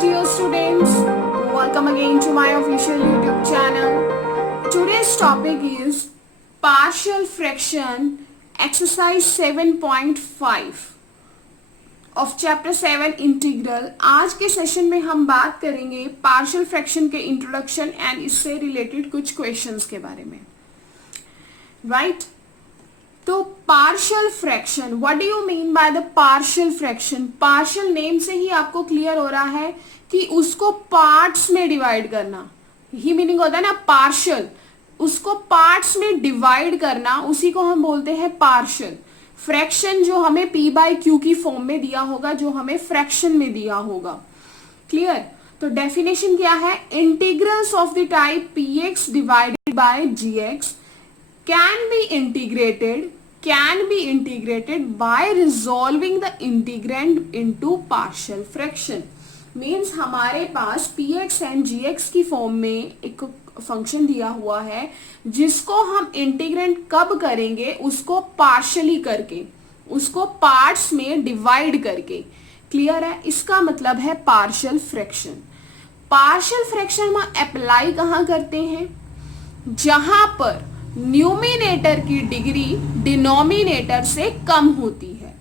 dear students, welcome again to my official YouTube channel. Today's topic is partial fraction exercise 7.5 of chapter 7 integral. आज के session में हम बात करेंगे partial fraction के इंट्रोडक्शन एंड इससे रिलेटेड कुछ क्वेश्चंस के बारे में, राइट? तो partial fraction, what do you mean by the partial fraction? Partial name से ही आपको क्लियर हो रहा है कि उसको पार्ट्स में डिवाइड करना, यही मीनिंग होता है ना पार्शियल, उसको पार्ट्स में डिवाइड करना, उसी को हम बोलते हैं पार्शियल फ्रैक्शन। जो हमें p बाई क्यू की फॉर्म में दिया होगा, जो हमें फ्रैक्शन में दिया होगा, क्लियर? तो डेफिनेशन क्या है? Integrals of the type px divided by gx can be integrated by resolving the integrand into partial fraction. Means हमारे पास px एंड gx की फॉर्म में एक फंक्शन दिया हुआ है जिसको हम इंटीग्रेंट कब करेंगे? उसको पार्शली करके, उसको पार्ट्स में डिवाइड करके। क्लियर है? इसका मतलब है पार्शियल फ्रैक्शन। पार्शियल फ्रैक्शन हम अप्लाई कहाँ करते हैं? जहां पर न्यूमिनेटर की डिग्री डिनोमिनेटर से कम होती है,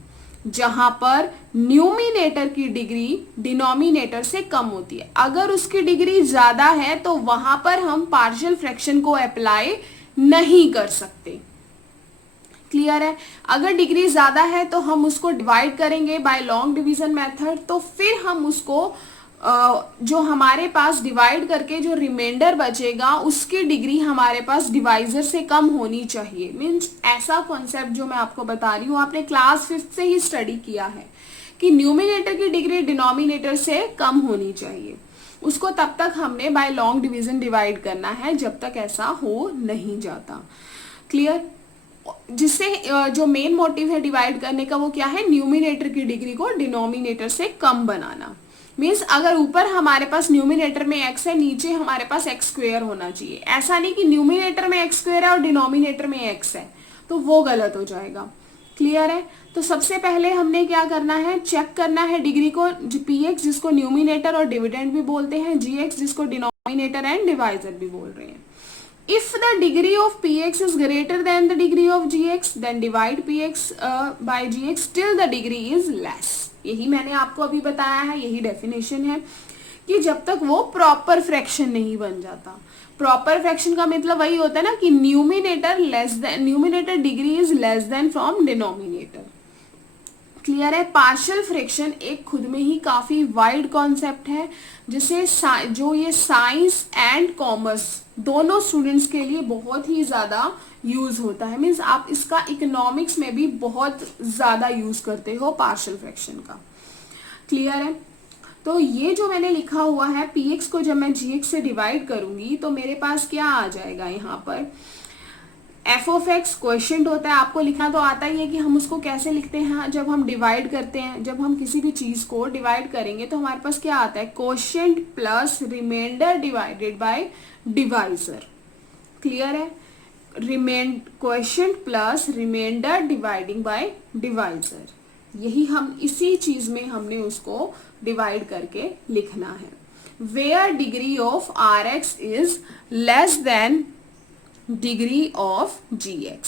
जहां पर न्यूमिनेटर की डिग्री डिनोमिनेटर से कम होती है। अगर उसकी डिग्री ज्यादा है तो वहां पर हम पार्शियल फ्रैक्शन को अप्लाई नहीं कर सकते। क्लियर है? अगर डिग्री ज्यादा है तो हम उसको डिवाइड करेंगे बाय लॉन्ग डिवीजन मेथड, तो फिर हम उसको जो हमारे पास डिवाइड करके जो रिमाइंडर बचेगा उसकी डिग्री हमारे पास डिवाइजर से कम होनी चाहिए। मीन्स ऐसा कॉन्सेप्ट जो मैं आपको बता रही हूँ आपने क्लास 5 से ही स्टडी किया है कि न्यूमिनेटर की डिग्री डिनोमिनेटर से कम होनी चाहिए। उसको तब तक हमने बाय लॉन्ग डिवीजन डिवाइड करना है जब तक ऐसा हो नहीं जाता। क्लियर? जिससे जो मेन मोटिव है डिवाइड करने का वो क्या है? न्यूमिनेटर की डिग्री को डिनोमिनेटर से कम बनाना। मीन्स अगर ऊपर हमारे पास न्यूमिनेटर में x है, नीचे हमारे पास x स्क्वायर होना चाहिए। ऐसा नहीं कि न्यूमिनेटर में x स्क्वायर है और डिनोमिनेटर में x है, तो वो गलत हो जाएगा। क्लियर है? तो सबसे पहले हमने क्या करना है? चेक करना है डिग्री को, px जिसको न्यूमिनेटर और डिविडेंड भी बोलते हैं, gx जिसको डिनोमिनेटर एंड डिवाइजर भी बोल रहे हैं। If the degree of px is greater than the degree of gx, then divide px by gx till the degree is less. यही मैंने आपको अभी बताया है, यही डेफिनेशन है कि जब तक वो प्रॉपर फ्रैक्शन नहीं बन जाता। प्रॉपर फ्रैक्शन का मतलब वही होता है ना कि numerator degree is less then from denominator. Clear है? पार्शियल फ्रैक्शन एक खुद में ही काफी वाइड कॉन्सेप्ट है, जिसे जो ये साइंस एंड कॉमर्स दोनों स्टूडेंट्स के लिए बहुत ही ज्यादा यूज होता है। मीन्स आप इसका इकोनॉमिक्स में भी बहुत ज्यादा यूज करते हो पार्शियल फ्रैक्शन का। क्लियर है? तो ये जो मैंने लिखा हुआ है px को जब मैं gx से डिवाइड करूंगी तो मेरे पास क्या आ जाएगा? यहाँ पर f ऑफ x क्वेश्चन होता है। आपको लिखना तो आता ही है कि हम उसको कैसे लिखते हैं जब हम डिवाइड करते हैं। जब हम किसी भी चीज को डिवाइड करेंगे तो हमारे पास क्या आता है? Quotient plus remainder divided by divisor. Clear है? Quotient plus remainder dividing by divisor, यही हम इसी चीज में हमने उसको डिवाइड करके लिखना है। Where degree of rx is less than degree of gx,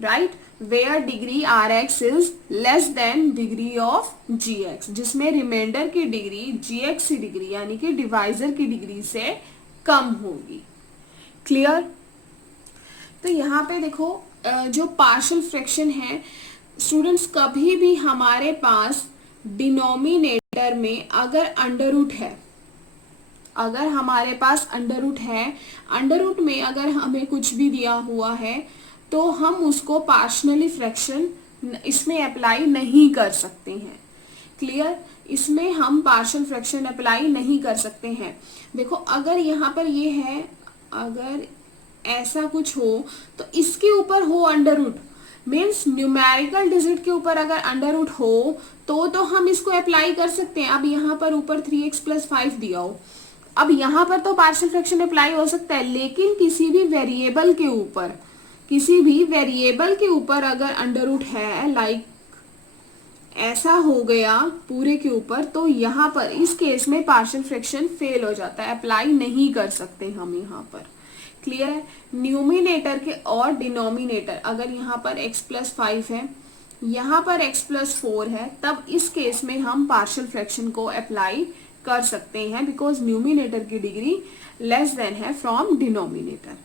right? Where degree rx is less than degree of gx, जिसमें रिमाइंडर की डिग्री gx की डिग्री यानी कि डिवाइजर की डिग्री से कम होगी। क्लियर? तो यहाँ पे देखो जो पार्शियल फ्रैक्शन है स्टूडेंट्स, कभी भी हमारे पास डिनोमिनेटर में अगर अंडर रूट है, अगर हमारे पास अंडर रूट है, अंडर रूट में अगर हमें कुछ भी दिया हुआ है तो हम उसको पार्शियली फ्रैक्शन इसमें अप्लाई नहीं कर सकते हैं। क्लियर? इसमें हम पार्शियल फ्रैक्शन अप्लाई नहीं कर सकते हैं। देखो अगर यहाँ पर ये है, अगर ऐसा कुछ हो तो इसके ऊपर हो under root, means numerical digit के ऊपर अगर अंडर रूट हो तो हम इसको अप्लाई कर सकते हैं। अब यहाँ पर ऊपर 3x + 5 दिया हो, अब यहाँ पर तो पार्शियल फ्रैक्शन अप्लाई हो सकता है, लेकिन किसी भी वेरिएबल के ऊपर अगर अंडर रूट है, लाइक ऐसा हो गया पूरे के ऊपर, तो यहाँ पर इस केस में पार्शियल फ्रैक्शन फेल हो जाता है, अप्लाई नहीं कर सकते हम यहाँ पर। क्लियर है? न्यूमिनेटर के और डिनोमिनेटर, अगर यहाँ पर x+5 है, यहाँ पर x+4 है, तब इस केस में हम पार्शियल फ्रैक्शन को अप्लाई कर सकते हैं, बिकॉज न्यूमिनेटर की डिग्री लेस देन है फ्रॉम डिनोमिनेटर।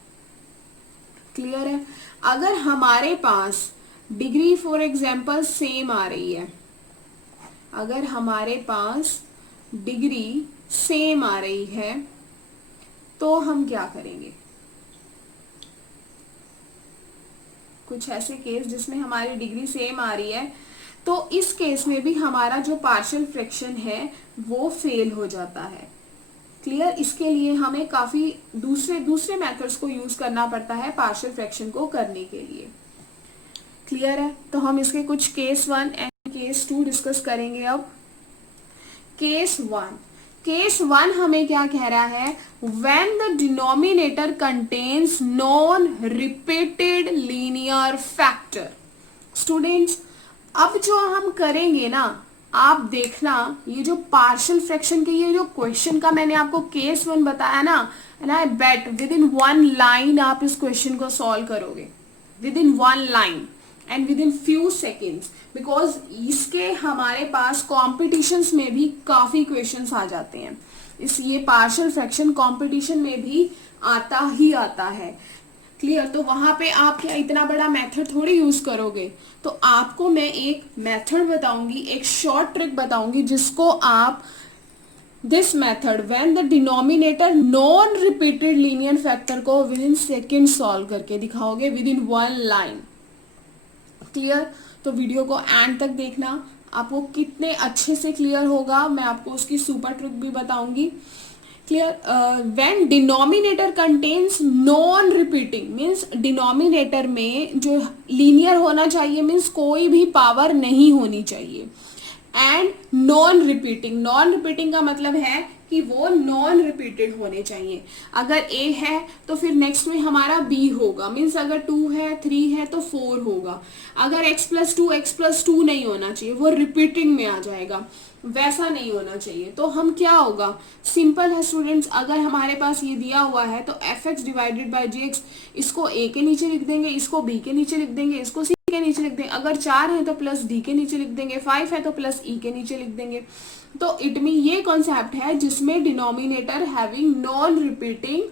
क्लियर है? अगर हमारे पास डिग्री फॉर एग्जाम्पल सेम आ रही है, अगर हमारे पास डिग्री सेम आ रही है, तो हम क्या करेंगे? कुछ ऐसे केस जिसमें हमारी डिग्री सेम आ रही है, तो इस केस में भी हमारा जो पार्शियल फ्रैक्शन है वो फेल हो जाता है। क्लियर? इसके लिए हमें काफी दूसरे मेथड्स को यूज करना पड़ता है पार्शियल फ्रैक्शन को करने के लिए। क्लियर है? तो हम इसके कुछ केस 1 एंड केस 2 डिस्कस करेंगे। अब केस 1 हमें क्या कह रहा है? When the denominator contains non repeated linear factor. Students, अब जो हम करेंगे ना, आप देखना, ये जो पार्शियल फ्रैक्शन के ये जो क्वेश्चन का मैंने आपको केस 1 बताया ना, and I bet within 1 line आप इस क्वेश्चन को सॉल्व करोगे, within 1 line and within few seconds, because इसके हमारे पास कॉम्पिटिशन्स में भी काफी क्वेश्चंस आ जाते हैं। ये पार्शियल फ्रैक्शन कॉम्पिटिशन में भी आता ही आता है। क्लियर? तो वहां पे आप क्या इतना बड़ा मेथड थोड़ी यूज करोगे, तो आपको मैं एक मेथड बताऊंगी, एक शॉर्ट ट्रिक बताऊंगी, जिसको आप this method when the denominator non repeated linear factor को विद इन सेकेंड सॉल्व करके दिखाओगे विद इन 1 लाइन। क्लियर? तो वीडियो को एंड तक देखना, आपको कितने अच्छे से क्लियर होगा, मैं आपको उसकी सुपर ट्रिक भी बताऊंगी। Clear? When denominator contains non repeating means denominator में जो लीनियर होना चाहिए, मीन्स कोई भी पावर नहीं होनी चाहिए, एंड नॉन रिपीटिंग का मतलब है कि वो नॉन रिपीटेड होने चाहिए। अगर ए है तो फिर नेक्स्ट में हमारा बी होगा, मीन्स अगर 2 है 3 है तो 4 होगा। अगर x+2 नहीं होना चाहिए, वो रिपीटिंग में आ जाएगा, वैसा नहीं होना चाहिए। तो हम क्या होगा, सिंपल है स्टूडेंट्स, अगर हमारे पास ये दिया हुआ है तो fx डिवाइडेड बाय gx, इसको a के नीचे लिख देंगे, इसको b के नीचे लिख देंगे, इसको c के नीचे लिख देंगे। अगर 4 है तो प्लस d के नीचे लिख देंगे, 5 है तो प्लस e के नीचे लिख देंगे। तो इट मीन ये कॉन्सेप्ट है जिसमें denominator having non repeating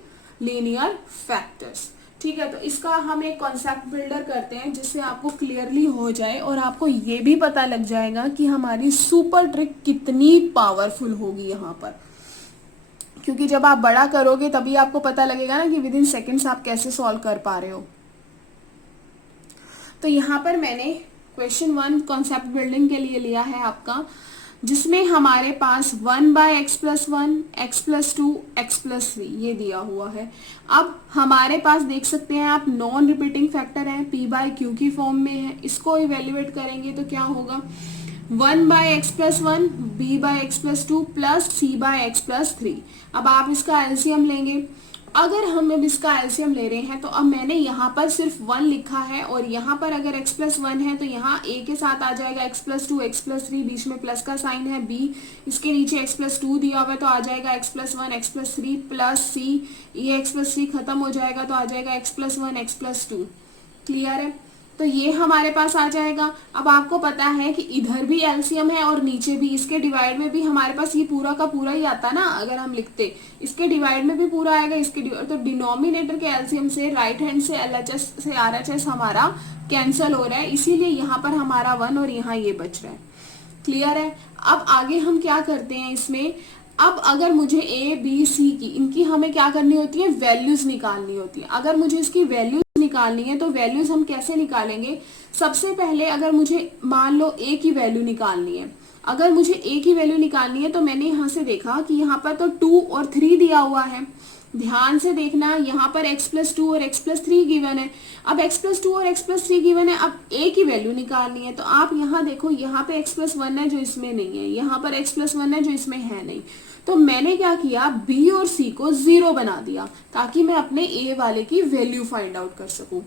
linear factors. ठीक है? तो इसका हम एक कॉन्सेप्ट बिल्डर करते हैं जिससे आपको क्लियरली हो जाए और आपको ये भी पता लग जाएगा कि हमारी सुपर ट्रिक कितनी पावरफुल होगी यहाँ पर, क्योंकि जब आप बड़ा करोगे तभी आपको पता लगेगा ना कि विद इन सेकेंड्स आप कैसे सॉल्व कर पा रहे हो। तो यहाँ पर मैंने क्वेश्चन 1 कॉन्सेप्ट बिल्डिंग के लिए लिया है आपका, जिसमें हमारे पास 1/x+1, x+2, x+3 ये दिया हुआ है। अब हमारे पास देख सकते हैं आप नॉन रिपीटिंग फैक्टर है, p/q की फॉर्म में है। इसको इवेल्युएट करेंगे तो क्या होगा, 1/x+1, b/x+2 प्लस c/x+3। अब आप इसका एलसीएम लेंगे। अगर हम अब इसका एलसीएम ले रहे हैं तो अब मैंने यहाँ पर सिर्फ 1 लिखा है, और यहाँ पर अगर x+1 है तो यहाँ a के साथ आ जाएगा x+2, x+3, बीच में प्लस का साइन है, b, इसके नीचे x+2 दिया हुआ है तो आ जाएगा x+1, x+3 प्लस c, ये x+3 खत्म हो जाएगा तो आ जाएगा x+1, x+2। क्लियर है? तो ये हमारे पास आ जाएगा। अब आपको पता है कि इधर भी एलसीएम है और नीचे भी, इसके डिवाइड में भी हमारे पास ये पूरा का पूरा ही आता ना, अगर हम लिखते इसके डिवाइड में भी पूरा आएगा, इसके तो डिनोमिनेटर के एलसीएम से राइट हैंड से एलएचएस से आरएचएस हमारा कैंसिल हो रहा है, इसीलिए यहाँ पर हमारा 1 और यहाँ ये बच रहा है। क्लियर है? अब आगे हम क्या करते हैं इसमें, अब अगर मुझे ए बी सी की इनकी हमें क्या करनी होती है, वैल्यूज निकालनी होती है। अगर मुझे इसकी वैल्यूज निकालनी है तो वैल्यूज हम कैसे निकालेंगे, सबसे पहले अगर मुझे मान लो ए की वैल्यू निकालनी है, अगर मुझे ए की वैल्यू निकालनी है तो मैंने यहाँ से देखा कि यहाँ पर तो 2 और 3 दिया हुआ है। ध्यान से देखना, यहाँ पर x+2 और x+3 गिवन है। अब x+2 और x+3 गिवन है, अब a की वैल्यू निकालनी है। तो आप यहाँ देखो, यहाँ पे x+1 है जो इसमें नहीं है, यहाँ पर x+1 है जो इसमें है नहीं। तो मैंने क्या किया, b और c को 0 बना दिया ताकि मैं अपने a वाले की वैल्यू फाइंड आउट कर सकूं।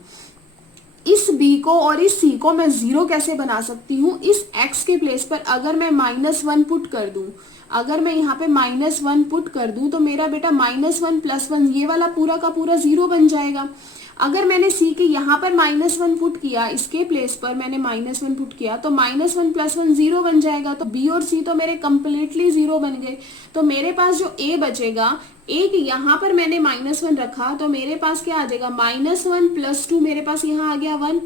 इस b को और इस c को मैं 0 कैसे बना सकती हूँ, इस x के प्लेस पर अगर मैं -1 पुट कर दूं, अगर मैं यहाँ पे -1 पुट कर दूं तो मेरा बेटा -1 + 1 ये वाला पूरा का पूरा 0 बन जाएगा। अगर मैंने c के यहाँ पर -1 पुट किया, इसके प्लेस पर मैंने -1 पुट किया तो -1 + 1 0 बन जाएगा। तो b और c तो मेरे कंप्लीटली 0 बन गए। तो मेरे पास जो a बचेगा, एक यहाँ पर मैंने -1 रखा तो मेरे पास क्या आ जाएगा, -1 + 2 मेरे पास यहाँ आ गया 1,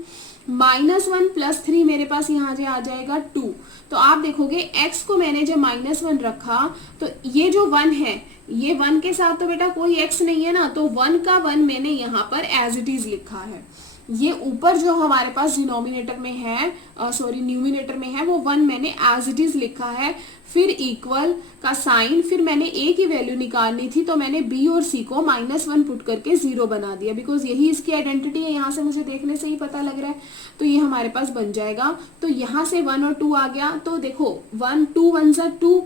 -1 + 3 मेरे पास यहाँ आ जाएगा 2। तो आप देखोगे x को मैंने जब -1 रखा तो ये जो 1 है, ये 1 के साथ तो बेटा कोई x नहीं है ना, तो 1 का 1 मैंने यहाँ पर एज इट इज लिखा है। ये ऊपर जो हमारे पास डिनोमिनेटर में है, न्यूमिनेटर में है, वो 1 मैंने एज इट इज लिखा है। फिर इक्वल का साइन, फिर मैंने a की वैल्यू निकालनी थी तो मैंने b और c को -1 पुट करके 0 बना दिया, बिकॉज यही इसकी आइडेंटिटी है। यहाँ से मुझे देखने से ही पता लग रहा है, तो ये हमारे पास बन जाएगा। तो यहाँ से 1 और 2 आ गया, तो देखो 1 2 1 सा 2।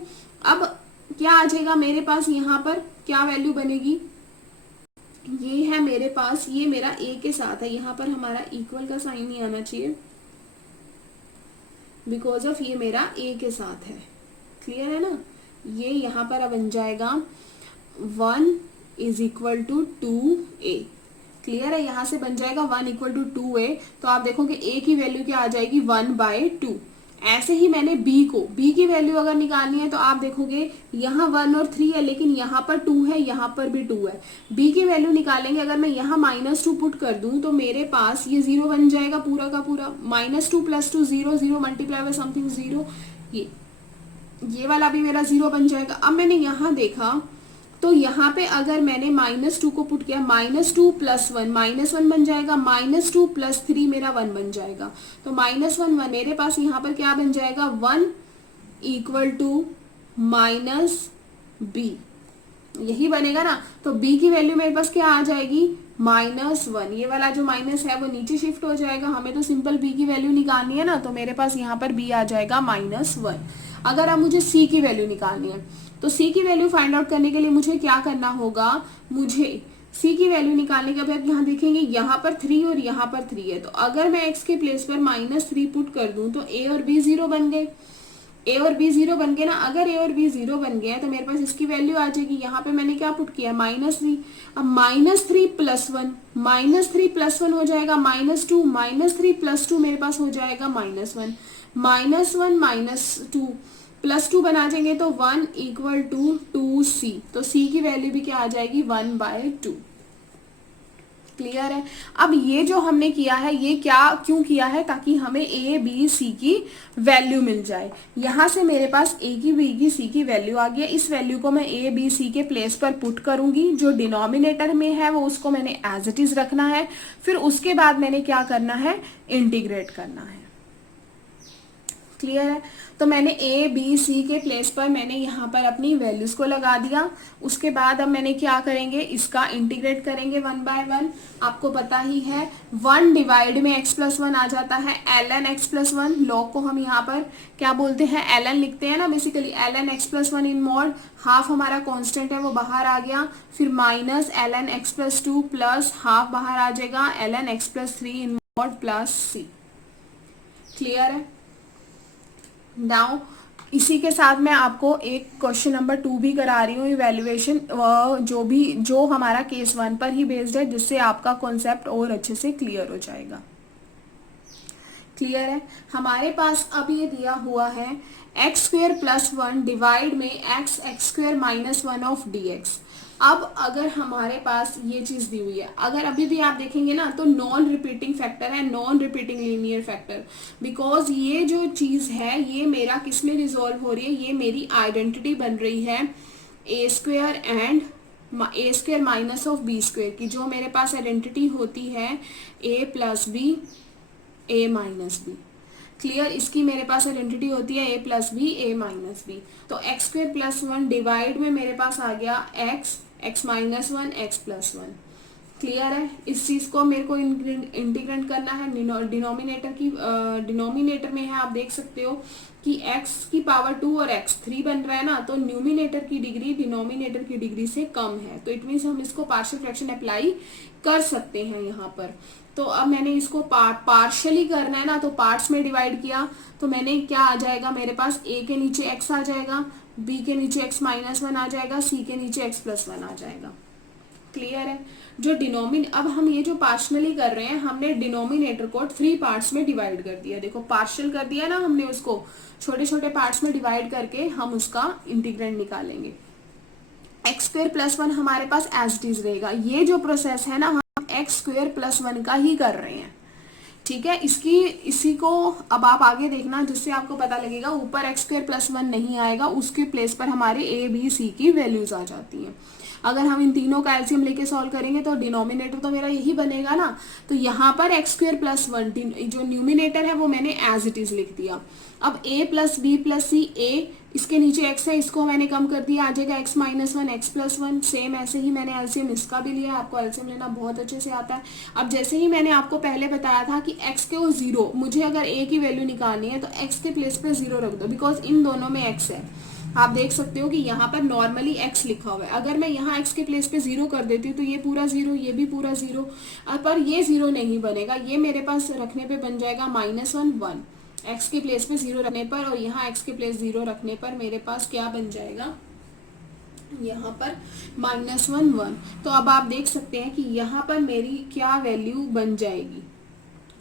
अब क्या आ जाएगा मेरे पास, यहाँ पर क्या वैल्यू बनेगी, ये है मेरे पास, ये मेरा a के साथ है, यहाँ पर हमारा इक्वल का साइन नहीं आना चाहिए बिकॉज ऑफ ये मेरा a के साथ है। क्लियर है ना, ये यहाँ पर अब बन जाएगा 1 = 2a। क्लियर है, यहाँ से बन जाएगा 1 = 2a। तो आप देखोगे a की वैल्यू क्या आ जाएगी, 1/2। ऐसे ही मैंने b की वैल्यू अगर निकालनी है तो आप देखोगे यहाँ 1 और 3 है, लेकिन यहाँ पर 2 है, यहाँ पर भी 2 है। b की वैल्यू निकालेंगे, अगर मैं यहाँ -2 पुट कर दूं तो मेरे पास ये 0 बन जाएगा पूरा का पूरा। -2 + 2 0, 0 मल्टीप्लाई बाय समथिंग 0, ये वाला भी मेरा 0 बन जाएगा। अब मैंने यहाँ देखा तो यहाँ पे अगर मैंने -2 को पुट किया, -2 + 1 -1 बन जाएगा, -2 + 3 मेरा 1 बन जाएगा। तो -1 मेरे पास यहाँ पर क्या बन जाएगा, 1 = -b, यही बनेगा ना। तो b की वैल्यू मेरे पास क्या आ जाएगी, -1। ये वाला जो माइनस है वो नीचे शिफ्ट हो जाएगा, हमें तो सिंपल b की वैल्यू निकालनी है ना, तो मेरे पास यहाँ पर b आ जाएगा -1। अगर अब मुझे c की वैल्यू निकालनी है तो c की वैल्यू फाइंड आउट करने के लिए मुझे क्या करना होगा, मुझे c की वैल्यू निकालने के बाद यहाँ देखेंगे यहाँ पर 3 और यहाँ पर 3 है, तो अगर मैं x के प्लेस पर -3 पुट कर दूं तो a और b 0 बन गए। a और b 0 बन गए ना, अगर a और b 0 बन गए तो मेरे पास इसकी वैल्यू आ जाएगी। यहाँ पे मैंने क्या पुट किया, -3। अब -3 + 1, -3 + 1 हो जाएगा -2, -3 + 2 मेरे पास हो जाएगा -1, -1 - 2 +2 बना देंगे तो 1 = 2c। तो c की वैल्यू भी क्या आ जाएगी, 1/2। क्लियर है। अब ये जो हमने किया है, ये क्या क्यों किया है, ताकि हमें a b c की वैल्यू मिल जाए। यहाँ से मेरे पास a की b की c की वैल्यू आ गई। इस वैल्यू को मैं a b c के प्लेस पर पुट करूंगी, जो डिनोमिनेटर में है वो उसको मैंने एज इट इज रखना है। फिर उसके बाद मैंने क्या करना है, इंटीग्रेट करना है। क्लियर है। तो मैंने a b c के प्लेस पर मैंने यहाँ पर अपनी वैल्यूज को लगा दिया। उसके बाद अब मैंने क्या करेंगे, इसका इंटीग्रेट करेंगे 1 बाय 1। आपको पता ही है 1 डिवाइड में x + 1 आ जाता है ln x + 1। लॉग को हम यहाँ पर क्या बोलते हैं, ln लिखते हैं ना, बेसिकली ln x + 1 इन मॉड। हाफ हमारा कांस्टेंट है वो बाहर आ गया, फिर minus ln x + 2 plus half बाहर आ जाएगा ln x + 3 इन मॉड प्लस c। क्लियर है। नाउ इसी के साथ मैं आपको एक क्वेश्चन नंबर 2 भी करा रही हूँ, इवैल्यूएशन, जो हमारा केस 1 पर ही बेस्ड है, जिससे आपका कॉन्सेप्ट और अच्छे से क्लियर हो जाएगा। क्लियर है। हमारे पास अब ये दिया हुआ है x² + 1 डिवाइड में x² - 1 ऑफ dx। अब अगर हमारे पास ये चीज दी हुई है, अगर अभी भी आप देखेंगे ना तो नॉन रिपीटिंग फैक्टर है, non repeating linear factor, because ये जो चीज है ये मेरा किस में रिजॉल्व हो रही है, ये मेरी आइडेंटिटी बन रही है a² एंड a² - b² की, जो मेरे पास आइडेंटिटी होती है a + b a - b। Clear. इसकी मेरे पास आइडेंटिटी होती है a + b a - b। तो x² + 1 डिवाइड में मेरे पास आ गया x - 1 x + 1। क्लियर है? इस चीज को मेरे को इंटीग्रेट करना है डिनोमिनेटर की, डिनोमिनेटर में है, आप देख सकते हो कि x की पावर 2 और x 3 बन रहा है ना, तो न्यूमिनेटर की डिग्री डिनोमिनेटर की डिग्री से कम है, तो इट मीन्स हम इसको पार्शियल फ्रैक्शन अप्लाई कर सकते हैं यहाँ पर। तो अब मैंने इसको पार्शियली करना है ना, तो पार्ट्स में डिवाइड किया, तो मैंने क्या आ जाएगा मेरे पास, a के नीचे x आ जाएगा, b के नीचे x -1 आ जाएगा, c के नीचे x +1 आ जाएगा। क्लियर है? जो अब हम ये जो पार्शनली कर रहे हैं, हमने डिनोमिनेटर को 3 पार्ट्स में डिवाइड कर दिया, देखो पार्शियल कर दिया ना हमने, उसको छोटे छोटे पार्ट्स में डिवाइड करके हम उसका इंटीग्रेंड निकालेंगे। x² + 1 हमारे पास एज इट इज रहेगा। ये जो प्रोसेस है ना, हम x² + 1 का ही कर रहे हैं, ठीक है। इसी को अब आप आगे देखना, जिससे आपको पता लगेगा ऊपर x² + 1 नहीं आएगा, उसके प्लेस पर हमारे a b c की वैल्यूज आ जाती हैं। अगर हम इन तीनों का एलसीएम लेके सॉल्व करेंगे तो डिनोमिनेटर तो मेरा यही बनेगा ना, तो यहाँ पर x² + 1 जो न्यूमिनेटर है वो मैंने एज इट इज लिख दिया। अब a + b + c, a इसके नीचे x है, इसको मैंने कम कर दिया, आ जाएगा x -1 x +1। सेम ऐसे ही मैंने एलसीएम इसका भी लिया, आपको एलसीएम लेना बहुत अच्छे से आता है। अब जैसे ही मैंने आपको पहले बताया था कि x के वो 0, मुझे अगर a की वैल्यू निकालनी है तो x के प्लेस पे 0 रख दो, बिकॉज इन दोनों में x है। आप देख सकते हो कि यहाँ पर नॉर्मली x लिखा हुआ है, अगर मैं यहाँ x के प्लेस पे 0 कर देती हूँ तो ये पूरा 0, ये भी पूरा 0, पर ये 0 नहीं बनेगा, ये मेरे पास रखने पे बन जाएगा -1 1, x के प्लेस पे 0 रखने पर, और यहाँ x के प्लेस 0 रखने पर मेरे पास क्या बन जाएगा, यहाँ पर -1 1। तो अब आप देख सकते हैं कि यहाँ पर मेरी क्या वैल्यू बन जाएगी,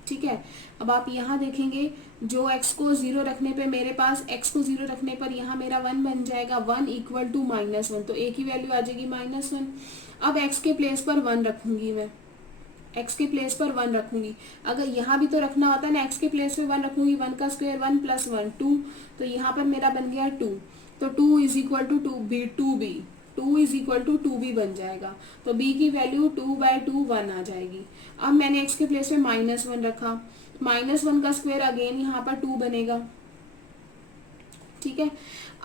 ठीक है। अब आप यहाँ देखेंगे, जो x को 0 रखने पे मेरे पास, x को 0 रखने पर यहाँ मेरा 1 बन जाएगा, 1 = -1, तो a की वैल्यू आ जाएगी -1। अब x के प्लेस पर 1 रखूंगी, मैं x के प्लेस पर 1 रखूंगी, अगर यहाँ भी तो रखना होता है ना, x के प्लेस पे 1 रखूंगी, 1 का स्क्वायर 1 + 1 2, तो यहाँ पर मेरा बन गया 2, तो 2 = 2b 2 = 2b बन जाएगा, तो b की वैल्यू 2/2 1 आ जाएगी। अब मैंने x के प्लेस पे -1 रखा, -1 का स्क्वायर अगेन यहाँ पर 2 बनेगा, ठीक है।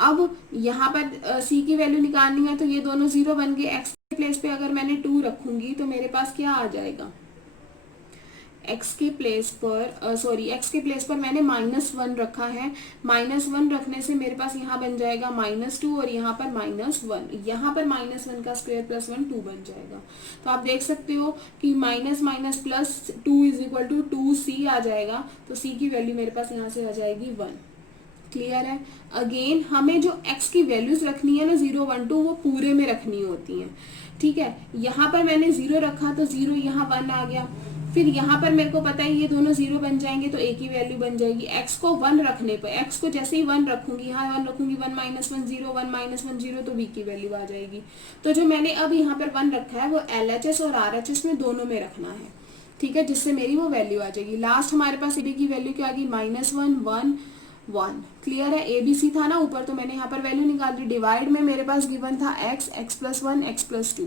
अब यहाँ पर c की वैल्यू निकालनी है, तो ये दोनों 0 बन गए, x के प्लेस पे अगर मैंने 2 रखूंगी तो मेरे पास क्या आ जाएगा, x के प्लेस पर मैंने -1 रखा है, -1 रखने से मेरे पास यहाँ बन जाएगा -2, और यहाँ पर -1, यहाँ पर -1 का स्क्वायर +1 2 बन जाएगा। तो आप देख सकते हो कि -−+2 = 2c आ जाएगा, तो c की वैल्यू मेरे पास यहाँ से आ जाएगी 1। क्लियर है? अगेन हमें जो x की वैल्यूज रखनी है ना 0 1 2, वो पूरे में रखनी होती हैं, ठीक है। यहाँ पर मैंने 0 रखा तो 0, यहाँ 1 आ गया, फिर यहाँ पर मेरे को पता है ये दोनों 0 बन जाएंगे, तो a की वैल्यू बन जाएगी, x को 1 रखने पर, x को जैसे ही 1 रखूंगी, यहाँ 1 रखूंगी, 1 - 1 0 1 - 1 0, तो v की वैल्यू आ जाएगी। तो जो मैंने अब यहाँ पर 1 रखा है वो LHS और RHS में दोनों में रखना है, ठीक है, जिससे मेरी वो वैल्यू आ जाएगी। लास्ट हमारे पास a की वैल्यू क्या आ गई, -1 1 1। क्लियर है? ABC था ना ऊपर, तो मैंने यहाँ पर वैल्यू निकाल दी। डिवाइड में मेरे पास गिवन था x + 1 x + 2,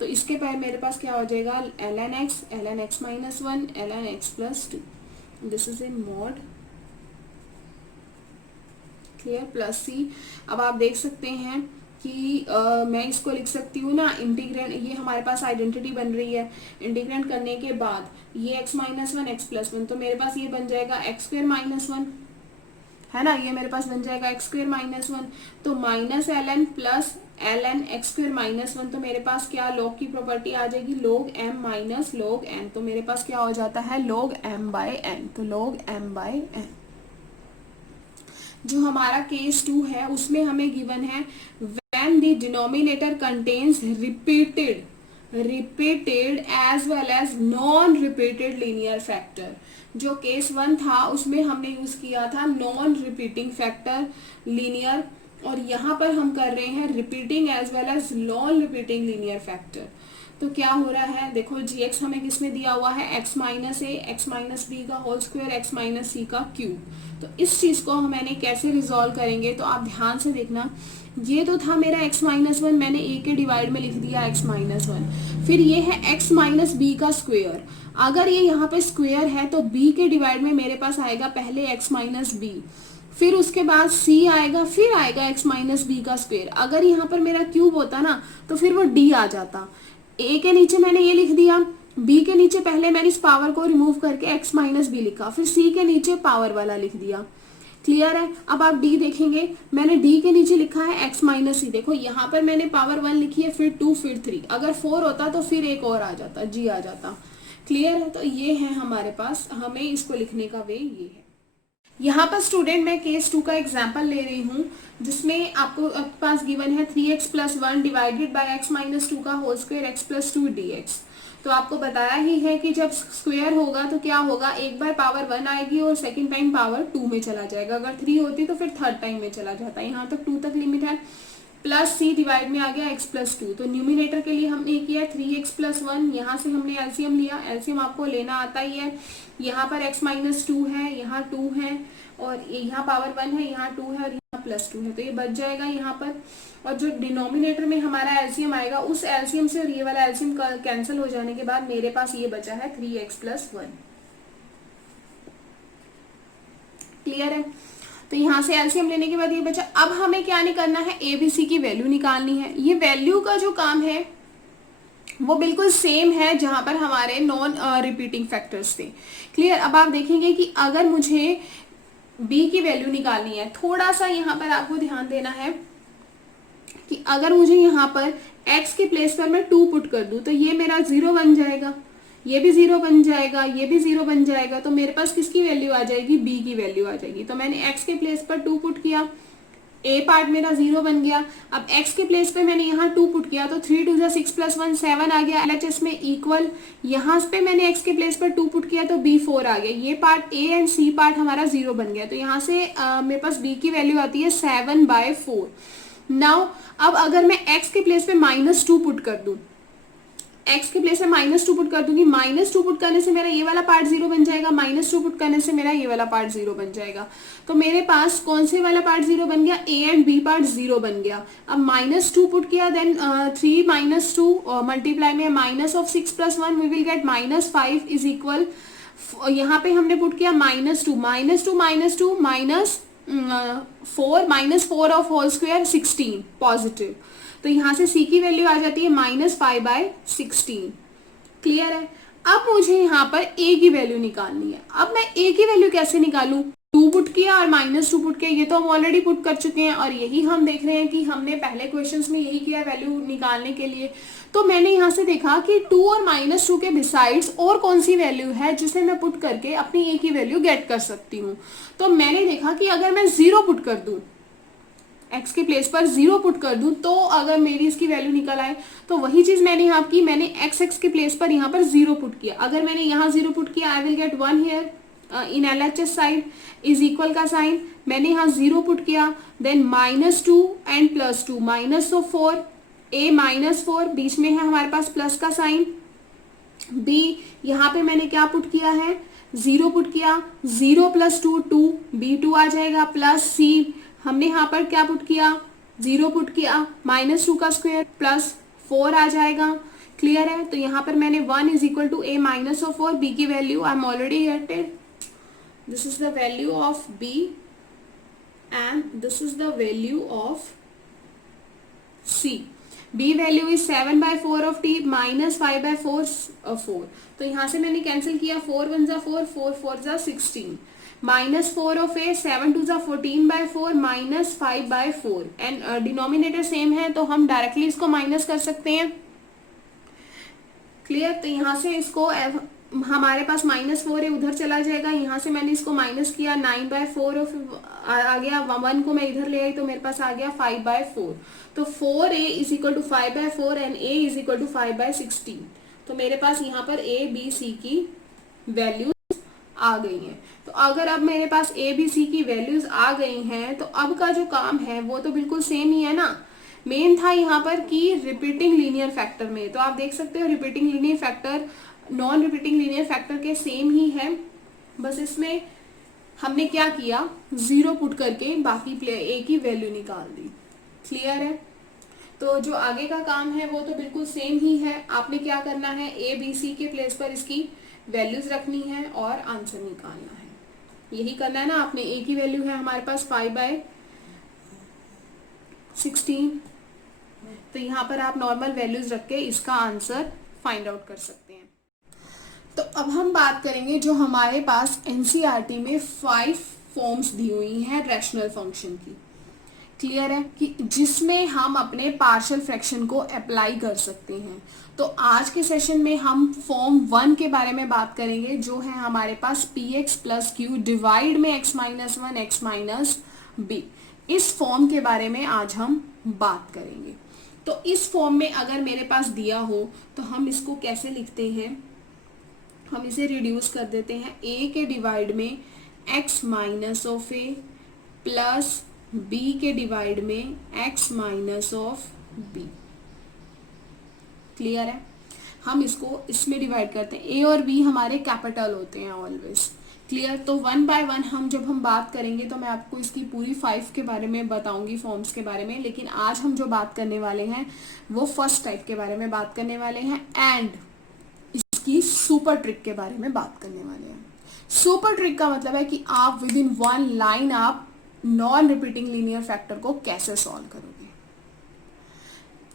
तो इसके पर मेरे पास क्या हो जाएगा, ln x -1 ln x + 2, this is in mod. Clear? +c। अब आप देख सकते हैं कि मैं इसको लिख सकती हूँ ना, इंटीग्रेंड, ये हमारे पास आइडेंटिटी बन रही है, इंटीग्रेंड करने के बाद ये x -1 x + 1, तो मेरे पास ये बन जाएगा x² -1, है ना, ये मेरे पास बन जाएगा x² -1, तो -ln + ln x² -1, तो मेरे पास क्या log की प्रॉपर्टी आ जाएगी, log m - log n, तो मेरे पास क्या हो जाता है, log m/n, तो log m/n। जो हमारा केस 2 है उसमें हमें गिवन है when the denominator contains repeated as well as non repeated linear factor। जो केस 1 था उसमें हमने यूज किया था नॉन रिपीटिंग फैक्टर लीनियर, और यहाँ पर हम कर रहे हैं repeating as well as non repeating linear factor. तो क्या हो रहा है, देखो gx हमें किसमें दिया हुआ है, x - a x - b का होल स्क्वायर x - c का क्यूब। तो इस चीज को मैंने कैसे रिजॉल्व करेंगे, तो आप ध्यान से देखना, ये तो था मेरा x - 1, मैंने a के डिवाइड में लिख दिया x - 1, फिर ये है x - b का स्क्वायर। अगर ये यहाँ पे स्क्वायर है तो b के डिवाइड में मेरे पास आएगा पहले x - b, फिर उसके बाद c आएगा, फिर आएगा x - b का स्क्वायर। अगर यहाँ पर मेरा क्यूब होता ना तो फिर वो d आ जाता, ए के नीचे मैंने ये लिख दिया, बी के नीचे पहले मैंने इस पावर को रिमूव करके एक्स माइनस बी लिखा, फिर सी के नीचे पावर वाला लिख दिया। क्लियर है। अब आप डी देखेंगे, मैंने डी के नीचे लिखा है एक्स माइनस सी। देखो यहाँ पर मैंने पावर 1 लिखी है, फिर 2, फिर 3। अगर 4 होता तो फिर एक और आ जाता, जी आ जाता। क्लियर है। तो ये है हमारे पास, हमें इसको लिखने का वे ये है। यहाँ पर स्टूडेंट मैं केस 2 का एग्जाम्पल ले रही हूँ, जिसमें आपको पास गिवन है 3x + 1 डिवाइडेड बाय x - 2 का होल स्क्वायर x + 2 dx। तो आपको बताया ही है कि जब स्क्वायर होगा तो क्या होगा, एक बार पावर 1 आएगी और सेकंड टाइम पावर 2 में चला जाएगा। अगर 3 होती तो फिर थर्ड टाइम में चला जाता है। यहाँ तक 2 तक लिमिट है। प्लस सी डिवाइड में आ गया x + 2। तो न्यूमिनेटर के लिए हमने किया 3x + 1। यहाँ से हमने एलसीएम लिया, एलसीएम आपको लेना आता ही है। यहाँ पर x - 2 है, यहाँ 2 है, और यहाँ पावर 1 है, यहाँ 2 है, और यहाँ +2 है। तो ये बच जाएगा यहाँ पर। और जो डिनोमिनेटर में हमारा एलसीएम आएगा, उस एलसीएम से और ये वाला एलसीएम कैंसिल हो जाने के बाद मेरे पास ये बचा है 3x + 1। क्लियर है। तो यहाँ से एलसीएम लेने के बाद ये बचा। अब हमें क्या निकालना है, एबीसी की वैल्यू निकालनी है। ये वैल्यू का जो काम है वो बिल्कुल सेम है जहां पर हमारे नॉन रिपीटिंग फैक्टर्स थे। क्लियर। अब आप देखेंगे कि अगर मुझे बी की वैल्यू निकालनी है, थोड़ा सा यहाँ पर आपको ध्यान देना है कि अगर मुझे यहाँ पर x के प्लेस पर मैं 2 पुट कर दूं तो ये मेरा 0 बन जाएगा, ये भी 0 बन जाएगा, ये भी 0 बन जाएगा। तो मेरे पास किसकी वैल्यू आ जाएगी, b की वैल्यू आ जाएगी। तो मैंने x के प्लेस पर 2 पुट किया, a पार्ट मेरा 0 बन गया। अब x के प्लेस पे मैंने यहाँ 2 पुट किया तो 3 2 6 + 1 7 आ गया LHS में इक्वल। यहाँ पे मैंने x के प्लेस पर 2 पुट किया तो b 4 आ गया। ये part a and c part हमारा 0 बन गया। तो यहाँ से मेरे पास b की वैल्यू आती है 7/4। नाउ अब अगर मैं x के प्लेस पे -2 पुट कर दूं, x के प्लेस में -2 पुट कर दूंगी, -2 पुट करने से मेरा ये वाला पार्ट 0 बन जाएगा, -2 पुट करने से मेरा ये वाला पार्ट 0 बन जाएगा। तो मेरे पास कौन से वाला पार्ट 0 बन गया, a एंड b पार्ट 0 बन गया। अब -2 पुट किया, देन 3 - 2 मल्टीप्लाई में -6 + 1 we will get -5 is equal. यहाँ पे हमने पुट किया -2 -4 ऑफ होल स्क्वायर 16 पॉजिटिव। तो यहाँ से c की वैल्यू आ जाती है -5/16। क्लियर है। अब मुझे यहाँ पर a की वैल्यू निकालनी है। अब मैं a की वैल्यू कैसे निकालूं, 2 पुट किया और -2 पुट किया, ये तो हम ऑलरेडी पुट कर चुके हैं और यही हम देख रहे हैं कि हमने पहले क्वेश्चंस में यही किया वैल्यू निकालने के लिए। तो मैंने यहाँ से देखा कि 2 और -2 के बिसाइड्स और कौन सी वैल्यू है जिसे मैं पुट करके अपनी a की वैल्यू गेट कर सकती हूँ। तो मैंने देखा कि अगर मैं 0 पुट कर दूं, x के प्लेस पर 0 पुट कर दूं, तो अगर मेरी इसकी वैल्यू निकल आए। तो वही चीज मैंने यहाँ की, मैंने x के प्लेस पर यहाँ पर 0 पुट किया। अगर मैंने यहाँ 0 पुट किया, आई will gate 1 here in LHS side is equal का साइन। मैंने यहाँ 0 पुट किया, देन -2 एंड +2 -4, a -4 बीच में है हमारे पास प्लस का साइन। b यहाँ पे मैंने क्या पुट किया है, 0 पुट किया, 0 + 2 2, b2 आ जाएगा, प्लस c हमने यहाँ पर क्या पुट किया, 0 पुट किया, -2 का स्क्वायर +4 आ जाएगा। क्लियर है। तो यहाँ पर मैंने 1 = a -4, b की value I am already gated, this is the value of b and this is the value of c। b value is 7/4 of t -5/4 4। तो यहाँ से मैंने कैंसिल किया, 4 1 = 4, 4 4 = 16, -4 of a, 7 2 = 14/4 -5/4 and denominator same है तो हम directly इसको माइनस कर सकते हैं। क्लियर। तो यहाँ से इसको हमारे पास -4 है, उधर चला जाएगा। यहाँ से मैंने इसको माइनस किया, 9/4 आ गया, 1 को मैं इधर ले आई तो मेरे पास आ गया 5/4। तो 4a = 5/4 एंड a = 5/16। तो मेरे पास यहाँ पर a b c की वैल्यूज आ गई हैं। तो अगर अब मेरे पास a b c की वैल्यूज आ गई हैं तो अब का जो काम है वो तो बिल्कुल सेम ही है ना। मेन था यहाँ पर कि रिपीटिंग लीनियर फैक्टर में, तो आप देख सकते हो repeating linear factor non repeating linear factor के सेम ही है, बस इसमें हमने क्या किया, 0 पुट करके बाकी a की वैल्यू निकाल दी। क्लियर है। तो जो आगे का काम है वो तो बिल्कुल सेम ही है। आपने क्या करना है, a b c के प्लेस पर इसकी वैल्यूज रखनी है और आंसर निकालना है, यही करना है ना आपने। a की वैल्यू है हमारे पास 5/16, तो यहाँ पर आप नॉर्मल वैल्यूज रख के इसका आंसर फाइंड आउट कर सकते हैं। तो अब हम बात करेंगे जो हमारे पास एनसीईआरटी में 5 फॉर्म्स दी हुई हैं रैशनल फंक्शन की। क्लियर है कि जिसमें हम अपने पार्शियल फ्रैक्शन को अप्लाई कर सकते हैं। तो आज के सेशन में हम फॉर्म 1 के बारे में बात करेंगे, जो है हमारे पास P X plus Q divide में x minus one X minus B. इस फॉर्म के बारे में आज हम बात करेंगे। तो इस फॉर्म में अगर मेरे पास दिया हो तो हम इसको कैसे लिखते हैं, हम इसे रिड्यूस कर देते हैं a के डिवाइड में x minus of A plus b के डिवाइड में x minus of b। Clear है? हम इसको इसमें डिवाइड करते हैं, a और b हमारे कैपिटल होते हैं ऑलवेज। क्लियर? तो वन बाय वन हम बात करेंगे तो मैं आपको इसकी पूरी 5 के बारे में बताऊंगी, फॉर्म्स के बारे में। लेकिन आज हम जो बात करने वाले हैं वो फर्स्ट टाइप के बारे में बात करने वाले हैं एंड इसकी सुपर ट्रिक के बारे में बात करने वाले हैं। सुपर ट्रिक का मतलब है कि आप विद इन वन लाइन आप नॉन रिपीटिंग लीनियर फैक्टर को कैसे सॉल्व करोगे।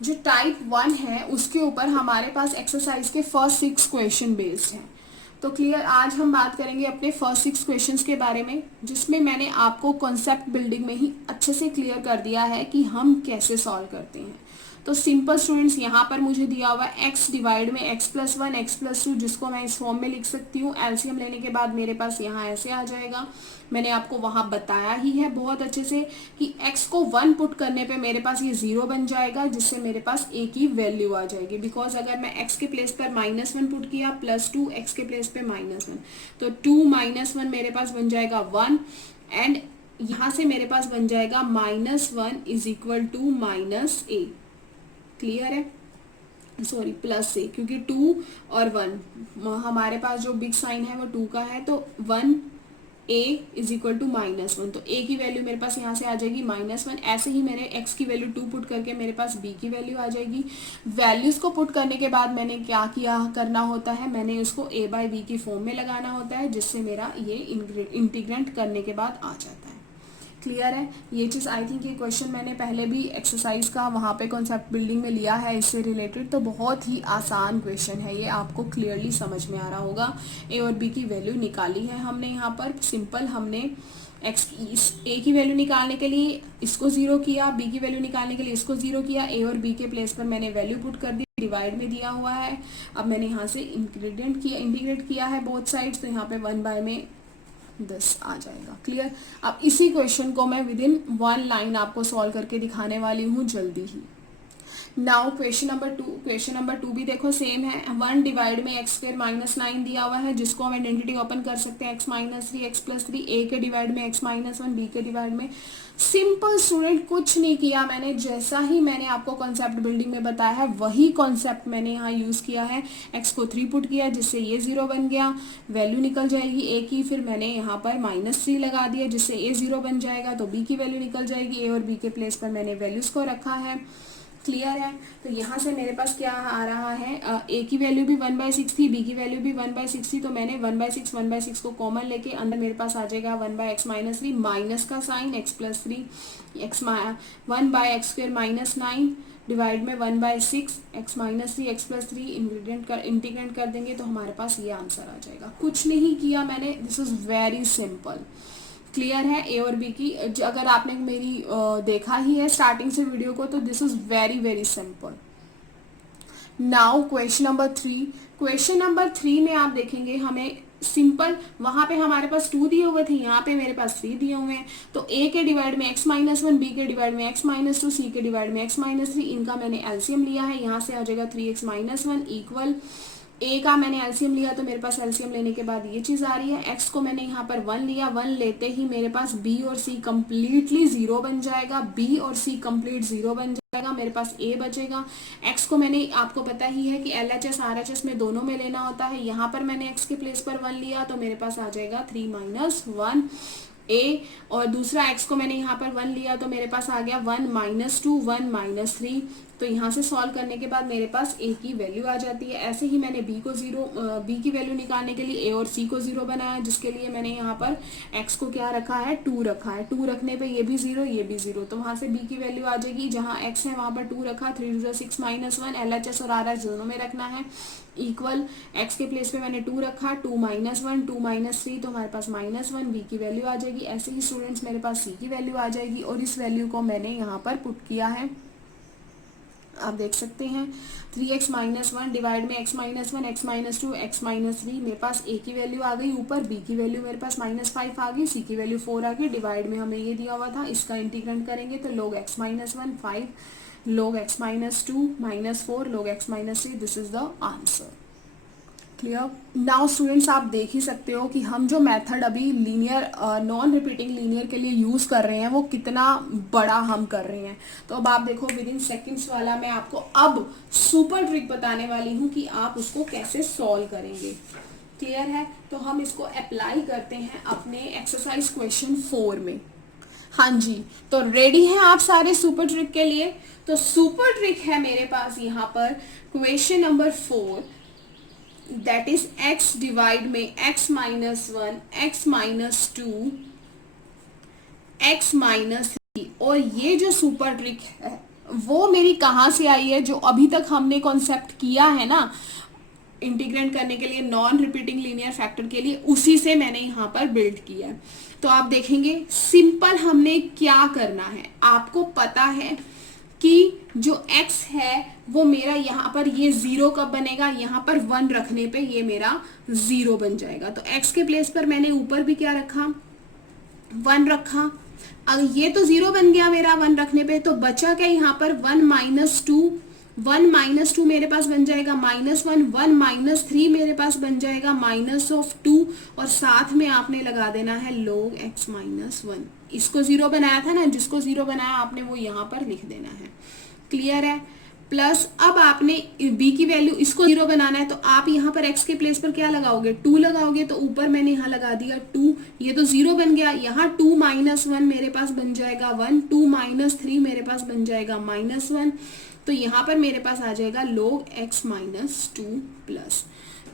जो टाइप 1 है उसके ऊपर हमारे पास एक्सरसाइज के फर्स्ट 6 क्वेश्चन बेस्ड हैं। तो क्लियर, आज हम बात करेंगे अपने फर्स्ट 6 क्वेश्चंस के बारे में, जिसमें मैंने आपको कॉन्सेप्ट बिल्डिंग में ही अच्छे से क्लियर कर दिया है कि हम कैसे सॉल्व करते हैं। तो सिंपल स्टूडेंट्स, यहाँ पर मुझे दिया हुआ है x डिवाइड में x plus one x plus two, जिसको मैं इस फॉर्म में लिख सकती हूँ। एलसीएम लेने के बाद मेरे पास यहाँ ऐसे आ जाएगा। मैंने आपको वहाँ बताया ही है बहुत अच्छे से कि x को 1 पुट करने पे मेरे पास ये 0 बन जाएगा, जिससे मेरे पास a की वैल्यू आ जाएगी। बिकॉज अगर मैं x के प्लेस पर -1 पुट किया प्लस 2, x के प्लेस पे -1, तो 2 माइनस 1 मेरे पास बन जाएगा 1 एंड यहाँ से मेरे पास बन जाएगा -1 is equal to -a। Clear है? सॉरी, प्लस से, क्योंकि 2 और 1 हमारे पास जो बिग साइन है वो 2 का है, तो 1a इज इक्वल टू -1। तो a की वैल्यू मेरे पास यहाँ से आ जाएगी -1। ऐसे ही मैंने x की वैल्यू 2 पुट करके मेरे पास b की वैल्यू आ जाएगी। वैल्यूज को पुट करने के बाद मैंने क्या करना होता है, मैंने उसको a बाई b की फॉर्म में लगाना होता है, जिससे मेरा ये इंटीग्रेट करने के बाद आ जाता है। क्लियर है? ये चीज़ आई थिंक ये क्वेश्चन मैंने पहले भी एक्सरसाइज का वहाँ पे कॉन्सेप्ट बिल्डिंग में लिया है इससे रिलेटेड। तो बहुत ही आसान क्वेश्चन है ये, आपको क्लियरली समझ में आ रहा होगा। ए और बी की वैल्यू निकाली है हमने यहाँ पर। सिंपल, हमने ए की वैल्यू निकालने के लिए इसको 0 किया, बी की वैल्यू निकालने के लिए इसको 0 किया। ए और बी के प्लेस पर मैंने वैल्यू पुट कर दी, डिवाइड में दिया हुआ है। अब मैंने यहाँ से इंटीग्रेट किया है बोथ साइड्स, तो यहाँ पे 1 बाय में 10 आ जाएगा। क्लियर? अब इसी क्वेश्चन को मैं विद इन 1 लाइन आपको सॉल्व करके दिखाने वाली हूँ जल्दी ही। नाउ क्वेश्चन नंबर 2 भी देखो सेम है। 1 डिवाइड में x स्क्वायर माइनस 9 दिया हुआ है, जिसको हम आइडेंटिटी ओपन कर सकते हैं x minus 3 x plus 3। a के डिवाइड में x माइनस 1, b के डिवाइड में। सिंपल स्टूडेंट, कुछ नहीं किया मैंने, जैसा ही मैंने आपको कॉन्सेप्ट बिल्डिंग में बताया है वही कॉन्सेप्ट मैंने यहाँ यूज किया है। x को 3 पुट किया, जिससे ये 0 बन गया, वैल्यू निकल जाएगी a की। फिर मैंने यहाँ पर -3 लगा दिया, जिससे a 0 बन जाएगा, तो b की वैल्यू निकल जाएगी। a और b के प्लेस पर मैंने वैल्यूज को रखा है। क्लियर है? तो यहाँ से मेरे पास क्या आ रहा है, a की वैल्यू भी 1/6 थी, b की वैल्यू भी 1/6 थी, तो मैंने 1/6 को कॉमन लेके अंदर मेरे पास आ जाएगा 1/x माइनस 3, माइनस का sign x plus 3, 1/x square minus 9 divide में 1/6 x minus 3 x plus 3। Integrate कर देंगे तो हमारे पास ये आंसर आ जाएगा। कुछ नहीं किया मैंने, this is very simple. Clear है? ए और बी की अगर आपने मेरी देखा ही है स्टार्टिंग से वीडियो को, तो this is very very simple. Now question number 3 में आप देखेंगे हमें सिंपल, वहां पे हमारे पास 2 दिए हुए थे, यहाँ पे मेरे पास 3 दिए हुए हैं। तो a के डिवाइड में x माइनस 1, b के डिवाइड में x माइनस 2, c के डिवाइड में x माइनस 3। इनका मैंने एलसीएम लिया है, यहाँ से आ जाएगा 3x माइनस 1 इक्वल a का मैंने एलसीएम लिया, तो मेरे पास एलसीएम लेने के बाद ये चीज आ रही है। x को मैंने यहाँ पर 1 लिया, 1 लेते ही मेरे पास b और c कंप्लीटली 0 बन जाएगा, b और c कंप्लीट 0 बन जाएगा, मेरे पास a बचेगा। x को मैंने, आपको पता ही है कि LHS RHS में दोनों में लेना होता है। यहाँ पर मैंने x के प्लेस पर 1 लिया, तो मेरे पास आ जाएगा 3 - 1 ए, और दूसरा x को मैंने यहाँ पर 1 लिया तो मेरे पास आ गया 1 - 2 1 - 3। तो यहाँ से सॉल्व करने के बाद मेरे पास a की वैल्यू आ जाती है। ऐसे ही मैंने b की वैल्यू निकालने के लिए a और c को 0 बनाया, जिसके लिए मैंने यहाँ पर x को क्या रखा है, 2 रखा है। 2 रखने पे ये भी 0 ये भी 0, तो वहाँ से b की वैल्यू आ जाएगी, जहाँ x है वहाँ पर 2 रखा, 3 × 6 - 1 LHS और RHS दोनों में रखना है, इक्वल x के प्लेस पे मैंने 2 रखा, 2 - 1 2 - 3, तो हमारे पास -1 b की वैल्यू आ जाएगी। ऐसे ही स्टूडेंट्स मेरे पास c की वैल्यू आ जाएगी, और इस वैल्यू को मैंने यहाँ पर पुट किया है, आप देख सकते हैं 3x - 1 डिवाइड में x - 1 x - 2 x - 3, मेरे पास a की वैल्यू आ गई ऊपर, b की वैल्यू मेरे पास -5 आ गई, c की वैल्यू 4 आ गई, डिवाइड में हमें ये दिया हुआ था, इसका इंटीग्रेट करेंगे तो log x - 1 5 log x - 2 -4 log x - 3, this is the answer. Clear. Now students, आप देख ही सकते हो कि हम जो मेथड अभी लीनियर नॉन रिपीटिंग लीनियर के लिए यूज कर रहे हैं वो कितना बड़ा हम कर रहे हैं। तो अब आप देखो विद इन सेकेंड्स वाला मैं आपको अब सुपर ट्रिक बताने वाली हूँ कि आप उसको कैसे सॉल्व करेंगे। क्लियर है। तो हम इसको अप्लाई करते हैं अपने एक्सरसाइज क्वेश्चन 4 में। हाँ जी, तो रेडी हैं आप सारे सुपर ट्रिक के लिए। तो सुपर ट्रिक है मेरे पास यहाँ पर question number 4, that is x divide में x - 1 x - 2 x - 3, और ये जो सुपर ट्रिक है वो मेरी कहाँ से आई है, जो अभी तक हमने कॉन्सेप्ट किया है ना इंटीग्रेट करने के लिए नॉन रिपीटिंग लीनियर फैक्टर के लिए, उसी से मैंने यहाँ पर बिल्ड किया है। तो आप देखेंगे सिंपल हमने क्या करना है, आपको पता है कि जो x है वो मेरा यहाँ पर ये 0 कब बनेगा, यहाँ पर 1 रखने पे ये मेरा 0 बन जाएगा। तो x के प्लेस पर मैंने ऊपर भी क्या रखा, 1 रखा। अब ये तो 0 बन गया मेरा 1 रखने पे, तो बचा क्या यहाँ पर 1 - 2, 1 - 2 मेरे पास बन जाएगा -1, 1 - 3 मेरे पास बन जाएगा -2, और साथ में आपने लगा देना है log x - 1। इसको 0 बनाया था ना, जिसको 0 बनाया आपने वो यहाँ पर लिख देना है। क्लियर है। प्लस अब आपने b की वैल्यू, इसको 0 बनाना है, तो आप यहाँ पर x के प्लेस पर क्या लगाओगे, 2 लगाओगे, तो ऊपर मैंने यहाँ लगा दिया 2, ये तो 0 बन गया, यहाँ 2 - 1 मेरे पास बन जाएगा 1, 2 - 3 मेरे पास बन जाएगा -1, तो यहाँ पर मेरे पास आ जाएगा log x - 2 प्लस।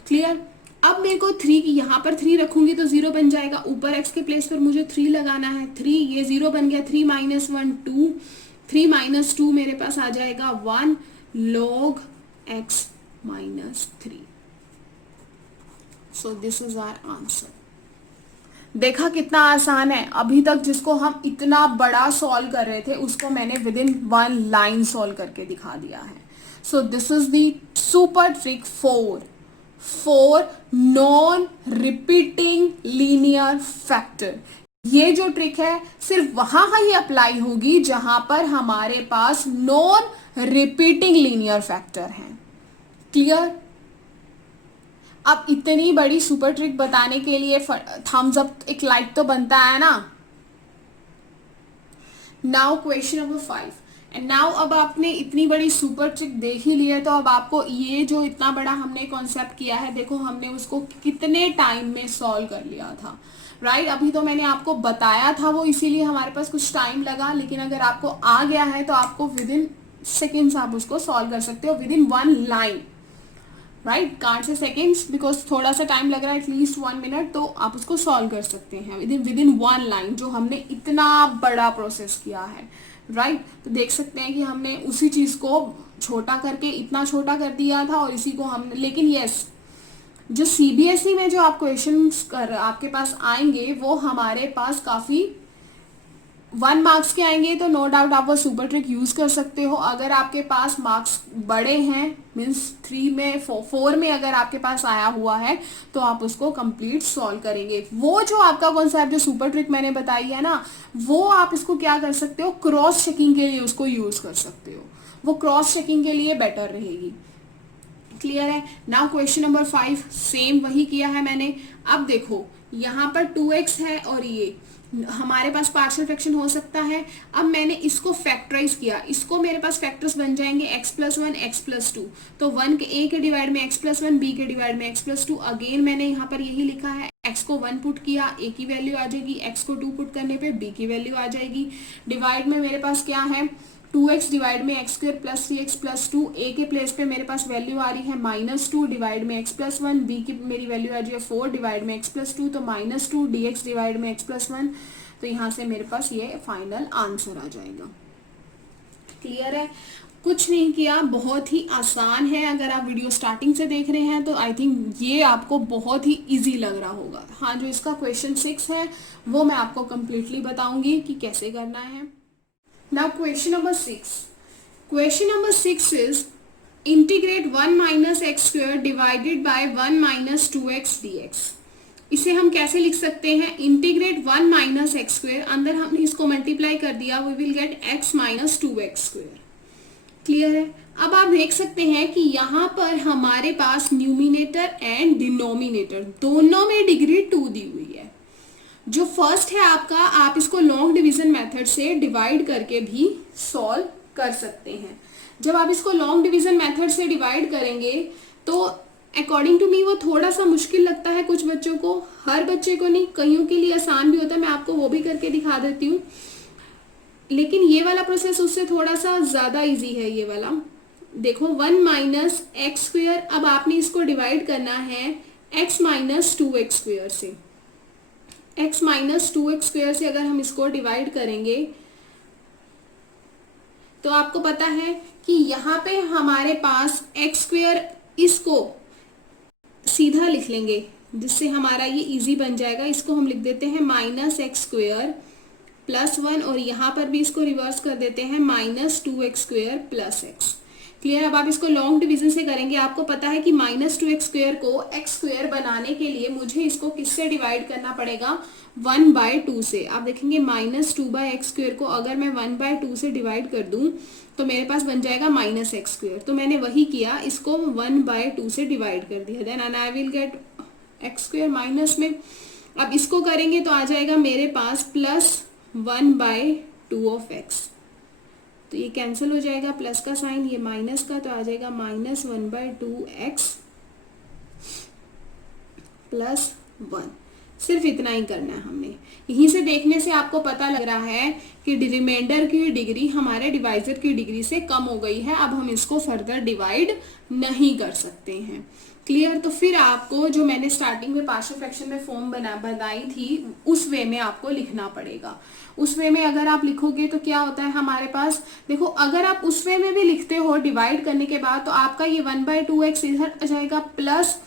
क्लियर। अब मेरे को 3 की यहाँ पर 3 रखूंगी तो 0 बन जाएगा, ऊपर x के प्लेस पर मुझे 3 लगाना है, 3 ये 0 बन गया, 3 - 1 2, 3 - 2 मेरे पास आ जाएगा 1 log x - 3। So this is our answer. देखा कितना आसान है। अभी तक जिसको हम इतना बड़ा सॉल्व कर रहे थे उसको मैंने विद इन 1 लाइन सॉल्व करके दिखा दिया है। सो this is the super trick 4 non repeating linear factor. ये जो ट्रिक है सिर्फ वहां ही अप्लाई होगी जहां पर हमारे पास नॉन रिपीटिंग लीनियर फैक्टर है। क्लियर। अब इतनी बड़ी सुपर ट्रिक बताने के लिए थम्स अप, एक लाइक तो बनता है ना। Now question number 5, and now अब आपने इतनी बड़ी सुपर ट्रिक देख ही ली है, तो अब आपको ये जो इतना बड़ा हमने कॉन्सेप्ट किया है, देखो हमने उसको कितने टाइम में सॉल्व कर लिया था, राइट। अभी तो मैंने आपको बताया था वो, इसीलिए हमारे पास कुछ टाइम लगा, लेकिन अगर आपको आ गया है तो आपको विद इन सेकेंड्स आप उसको सॉल्व कर सकते हो, with in 1 line, right. Can't say seconds because थोड़ा सा टाइम लग रहा है, एटलीस्ट 1 मिनट, तो आप उसको सॉल्व कर सकते हैं विद इन 1 लाइन, जो हमने इतना बड़ा प्रोसेस किया है, राइट। तो देख सकते हैं कि हमने उसी चीज को छोटा करके इतना छोटा कर दिया था, और इसी को हमने, लेकिन यस, जो सीबीएसई में जो आप क्वेश्चंस कर आपके पास आएंगे वो हमारे पास काफी 1 मार्क्स के आएंगे, तो नो डाउट आप वो सुपर ट्रिक यूज कर सकते हो। अगर आपके पास मार्क्स बड़े हैं, मीन्स 3 में 4 में अगर आपके पास आया हुआ है, तो आप उसको कंप्लीट सॉल्व करेंगे। वो जो आपका कॉन्सेप्ट जो सुपर ट्रिक मैंने बताई है ना, वो आप इसको क्या कर सकते हो, क्रॉस चेकिंग के लिए उसको यूज कर सकते हो, वो क्रॉस चेकिंग के लिए बेटर रहेगी। क्लियर है। नाउ क्वेश्चन नंबर 5, सेम वही किया है मैंने। अब देखो यहाँ पर 2x है और ये हमारे पास पार्शियल फ्रैक्शन हो सकता है। अब मैंने इसको फैक्टराइज किया, इसको मेरे पास फैक्टर्स बन जाएंगे x + 1 x + 2, तो 1 के a के डिवाइड में x + 1, b के डिवाइड में x + 2, अगेन मैंने यहाँ पर यही लिखा है x को 1 पुट किया, a की वैल्यू आ जाएगी, x को 2 पुट करने पे b की वैल्यू आ जाएगी। डिवाइड में मेरे पास क्या है, 2x डिवाइड में x square plus 3x plus 2, a के प्लेस पे मेरे पास वैल्यू आ रही है -2 डिवाइड में x प्लस 1, b की मेरी वैल्यू आ रही है 4 डिवाइड में x प्लस 2, तो -2 dx डिवाइड में x प्लस 1। तो यहाँ से मेरे पास ये फाइनल आंसर आ जाएगा। क्लियर है? कुछ नहीं किया, बहुत ही आसान है। अगर आप वीडियो स्टार्टिंग से देख रहे हैं तो आई थिंक ये आपको बहुत ही इजी लग रहा होगा। हाँ, जो इसका क्वेश्चन 6 है वो मैं आपको कंप्लीटली बताऊंगी कि कैसे करना है। Now question number 6। Question number 6 is integrate 1 minus x square divided by 1 minus 2x dx। इसे हम कैसे लिख सकते हैं, इंटीग्रेट 1 माइनस एक्स स्क्वायर, अंदर हमने इसको मल्टीप्लाई कर दिया, we will get x minus 2x square. Clear है? अब आप देख सकते हैं कि यहाँ पर हमारे पास न्यूमिनेटर एंड डिनोमिनेटर दोनों में डिग्री 2 दी हुई है। जो फर्स्ट है आपका, आप इसको लॉन्ग डिवीजन मेथड से डिवाइड करके भी सॉल्व कर सकते हैं। जब आप इसको लॉन्ग डिवीजन मेथड से डिवाइड करेंगे तो अकॉर्डिंग टू मी वो थोड़ा सा मुश्किल लगता है कुछ बच्चों को, हर बच्चे को नहीं, कईयों के लिए आसान भी होता है। मैं आपको वो भी करके दिखा देती हूँ, लेकिन ये वाला प्रोसेस उससे थोड़ा सा ज्यादा इजी है। ये वाला देखो, 1 माइनस एक्स स्क्वायर, अब आपने इसको डिवाइड करना है x माइनस 2x स्क्वायर से। x माइनस 2x स्क्वायर से अगर हम इसको डिवाइड करेंगे तो आपको पता है कि यहाँ पे हमारे पास x स्क्वायर, इसको सीधा लिख लेंगे जिससे हमारा ये इजी बन जाएगा। इसको हम लिख देते हैं माइनस एक्स स्क्वायर प्लस 1, और यहाँ पर भी इसको रिवर्स कर देते हैं minus 2x square plus x. Clear? अब आप इसको लॉन्ग डिवीजन से करेंगे, आपको पता है कि माइनस 2x स्क्वायर को x स्क्वायर बनाने के लिए मुझे इसको किससे डिवाइड करना पड़ेगा, 1/2 से। आप देखेंगे माइनस 2/x स्क्वायर को अगर मैं 1/2 से डिवाइड कर दूं तो मेरे पास बन जाएगा माइनस एक्स स्क्वायर। तो मैंने वही किया, इसको 1/2 से डिवाइड कर दिया, then I will get x square minus में। अब इसको करेंगे तो आ जाएगा मेरे पास प्लस 1/2 ऑफ एक्स, तो ये कैंसिल हो जाएगा, प्लस का साइन, ये माइनस का, तो आ जाएगा माइनस 1/2 एक्स प्लस 1। सिर्फ इतना ही करना है हमने। यहीं से देखने से आपको पता लग रहा है कि रिमाइंडर की डिग्री हमारे डिवाइजर की डिग्री से कम हो गई है। अब हम इसको फर्दर डिवाइड नहीं कर सकते हैं। क्लियर? तो फिर आपको जो मैंने स्टार्टिंग में पार्शियल फ्रैक्शन में फॉर्म बनाई थी उस वे में आपको लिखना पड़ेगा। उस वे में अगर आप लिखोगे तो क्या होता है हमारे पास, देखो अगर आप उस वे में भी लिखते हो डिवाइड करने के बाद तो आपका ये 1/2 एक्स इधर आ जाएगा प्लस,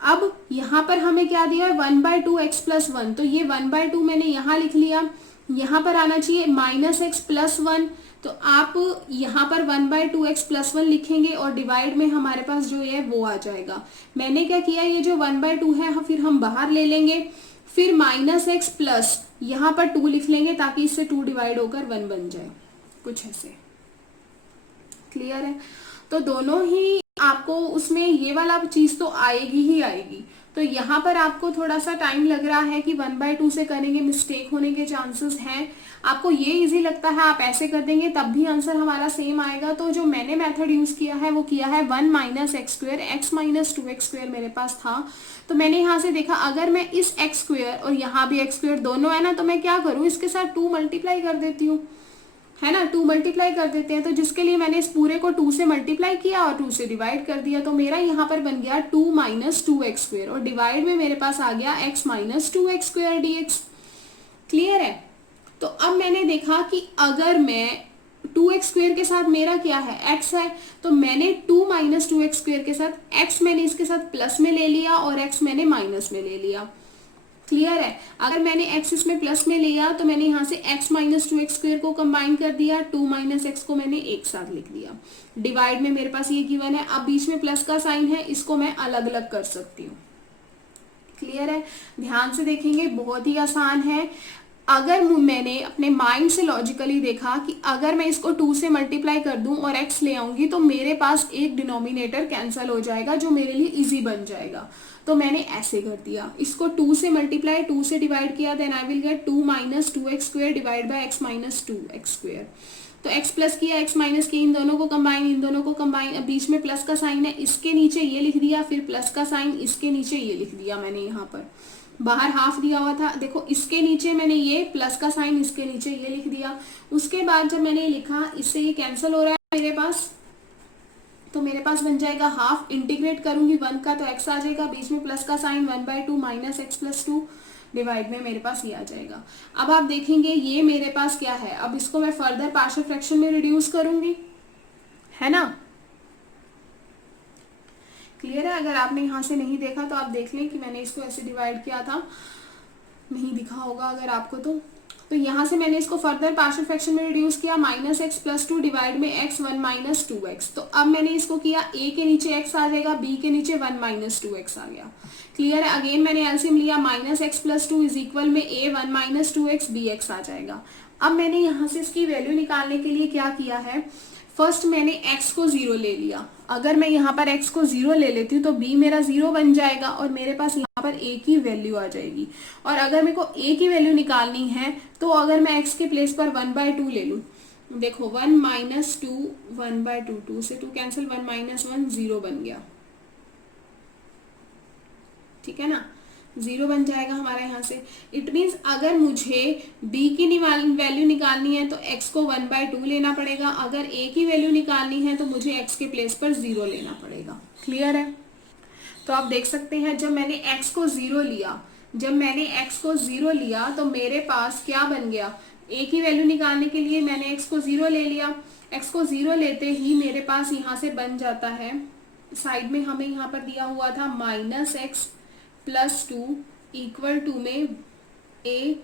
अब यहाँ पर हमें क्या दिया है 1/2 एक्स प्लस 1, तो ये 1/2 मैंने यहाँ लिख लिया, यहाँ पर आना चाहिए माइनस एक्स प्लस 1, तो आप यहाँ पर 1/2 एक्स प्लस 1 लिखेंगे और डिवाइड में हमारे पास जो है वो आ जाएगा। मैंने क्या किया, ये जो 1/2 है फिर हम बाहर ले लेंगे, फिर माइनस एक्स प्लस यहाँ पर 2 लिख लेंगे ताकि इससे 2 डिवाइड होकर 1 बन जाए, कुछ ऐसे। क्लियर है? तो दोनों ही आपको उसमें ये वाला चीज तो आएगी ही आएगी। तो यहाँ पर आपको थोड़ा सा टाइम लग रहा है कि 1/2 से करेंगे, मिस्टेक होने के चांसेस हैं। आपको ये इजी लगता है आप ऐसे कर देंगे तब भी आंसर हमारा सेम आएगा। तो जो मैंने मेथड यूज किया है वो किया है 1 minus x square, x minus 2x square मेरे पास था, तो मैंने यहाँ से देखा अगर मैं इस एक्स स्क्वायर और यहाँ भी एक्स स्क्वायर दोनों है ना, तो मैं क्या करूँ, इसके साथ 2 मल्टीप्लाई कर देती हूँ, है ना, 2 मल्टीप्लाई कर देते हैं। तो जिसके लिए मैंने इस पूरे को 2 से मल्टीप्लाई किया और 2 से डिवाइड कर दिया, तो मेरा यहाँ पर बन गया 2 माइनस 2x स्क्वायर, और डिवाइड में मेरे पास आ गया x minus 2x square dx। Clear है? तो अब मैंने देखा कि अगर मैं 2x स्क्वायर के साथ मेरा क्या है x है, तो मैंने 2 माइनस 2x स्क्वायर के साथ x मैंने इसके साथ प्लस में ले लिया और x मैंने माइनस में ले लिया। क्लियर है? अगर मैंने x इसमें प्लस में लिया तो मैंने यहाँ से x माइनस 2x स्क्वायर को कंबाइन कर दिया, 2 माइनस एक्स को मैंने एक साथ लिख दिया। डिवाइड में मेरे पास ये गिवन है, अब बीच में प्लस का साइन है, इसको मैं अलग अलग कर सकती हूँ। क्लियर है? ध्यान से देखेंगे, बहुत ही आसान है। अगर मैंने अपने माइंड से लॉजिकली देखा कि अगर मैं इसको 2 से मल्टीप्लाई कर दूं और x ले आऊंगी तो मेरे पास एक डिनोमिनेटर कैंसिल हो जाएगा जो मेरे लिए इजी बन जाएगा, तो मैंने ऐसे कर दिया, इसको 2 से मल्टीप्लाई 2 से डिवाइड किया, then I will get 2 minus 2x square divide by x minus 2x square. तो x प्लस किया, x माइनस किया, इन दोनों को कंबाइन, अब बीच में प्लस का साइन है, इसके नीचे ये लिख दिया, फिर प्लस का साइन इसके नीचे ये लिख दिया मैंने यहाँ पर। बाहर हाफ दिया हुआ था, देखो इसके नीचे मैंने ये प्लस का साइन, इसके नीचे ये लिख दिया। उसके बाद जब मैंने लिखा, इससे ये कैंसिल हो रहा है मेरे पास, तो मेरे पास बन जाएगा हाफ, इंटीग्रेट करूंगी 1 का तो x आ जाएगा, बीच में प्लस का sign 1/2 minus x plus 2 divide में मेरे पास ये आ जाएगा। अब आप देखेंगे ये मेरे पास क्या है, अब इसको मैं फर्दर पार्शियल फ्रैक्शन में रिड्यूस करूंगी, है ना। क्लियर है? अगर आपने यहाँ से नहीं देखा तो आप देख लें कि मैंने इसको ऐसे डिवाइड किया था, नहीं दिखा होगा अगर आपको तो यहाँ से मैंने इसको फर्दर पार्शियल फ्रैक्शन में रिड्यूस किया, माइनस एक्स प्लस 2 डिवाइड में x 1 माइनस 2x। तो अब मैंने इसको किया, a के नीचे x आ जाएगा, b के नीचे 1 माइनस 2x आ गया। क्लियर है? अगेन मैंने एलसीएम लिया, minus x plus 2 is equal में a 1 माइनस 2x bx आ जाएगा। अब मैंने यहाँ से इसकी वैल्यू निकालने के लिए क्या किया है, फर्स्ट मैंने x को 0 ले लिया। अगर मैं यहाँ पर x को 0 ले लेती हूँ तो b मेरा 0 बन जाएगा और मेरे पास यहाँ पर a की वैल्यू आ जाएगी। और अगर मेरे को a की वैल्यू निकालनी है तो अगर मैं x के प्लेस पर 1/2 ले लूँ, देखो 1 माइनस 2 1/2, 2 से 2 कैंसिल, 1 माइनस 1 0 बन गया, ठीक है ना, 0 बन जाएगा हमारा यहाँ से। इट मीन्स अगर मुझे b की वैल्यू निकालनी है तो x को 1/2 लेना पड़ेगा, अगर a की वैल्यू निकालनी है तो मुझे x के प्लेस पर 0 लेना पड़ेगा। क्लियर है? तो आप देख सकते हैं जब मैंने x को 0 लिया, तो मेरे पास क्या बन गया, a की वैल्यू निकालने के लिए मैंने x को 0 ले लिया। x को 0 लेते ही मेरे पास यहाँ से बन जाता है, साइड में हमें यहाँ पर दिया हुआ था minus x plus 2 equal to में a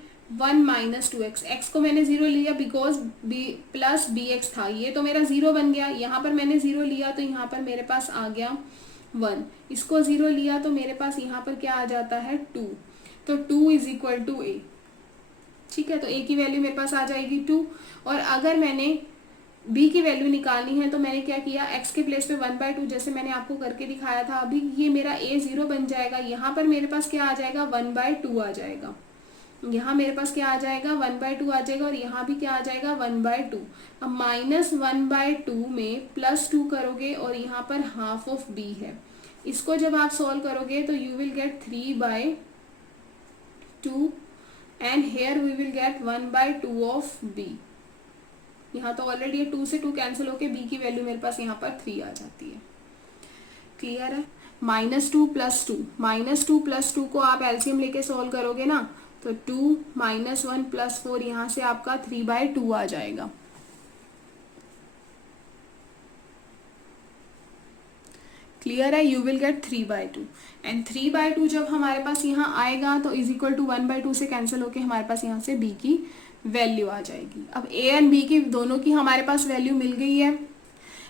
1 माइनस 2x। x को मैंने 0 लिया बिकॉज b प्लस bx था, ये तो मेरा 0 बन गया। यहाँ पर मैंने 0 लिया तो यहाँ पर मेरे पास आ गया 1, इसको 0 लिया तो मेरे पास यहाँ पर क्या आ जाता है 2, तो 2 इज इक्वल टू a। ठीक है, तो a की वैल्यू मेरे पास आ जाएगी 2। और अगर मैंने b की वैल्यू निकालनी है तो मैंने क्या किया, x के प्लेस पे 1/2 जैसे मैंने आपको करके दिखाया था अभी, ये मेरा a 0 बन जाएगा। यहाँ पर मेरे पास क्या आ जाएगा, 1/2 आ जाएगा। यहाँ मेरे पास क्या आ जाएगा, 1/2 आ जाएगा और यहाँ भी क्या आ जाएगा 1/2। अब माइनस 1/2 में प्लस 2 करोगे और यहाँ पर हाफ ऑफ b है, इसको जब आप सॉल्व करोगे तो you will get 3/2 and here we will get 1/2 of b। यहाँ तो ऑलरेडी ये 2 से 2 कैंसिल होके b की वैल्यू मेरे पास यहाँ पर 3 आ जाती है। क्लियर है? -2 + 2 को आप एलसीएम लेके सॉल्व करोगे ना, तो 2 - 1 + 4 यहाँ से आपका 3/2 आ जाएगा। क्लियर है? यू विल गेट 3/2 एंड 3/2 जब हमारे पास यहाँ आएगा तो इज इक्वल टू 1/2 से कैंसिल होके हमारे पास यहाँ से b की वैल्यू आ जाएगी। अब a एंड b की दोनों की हमारे पास वैल्यू मिल गई है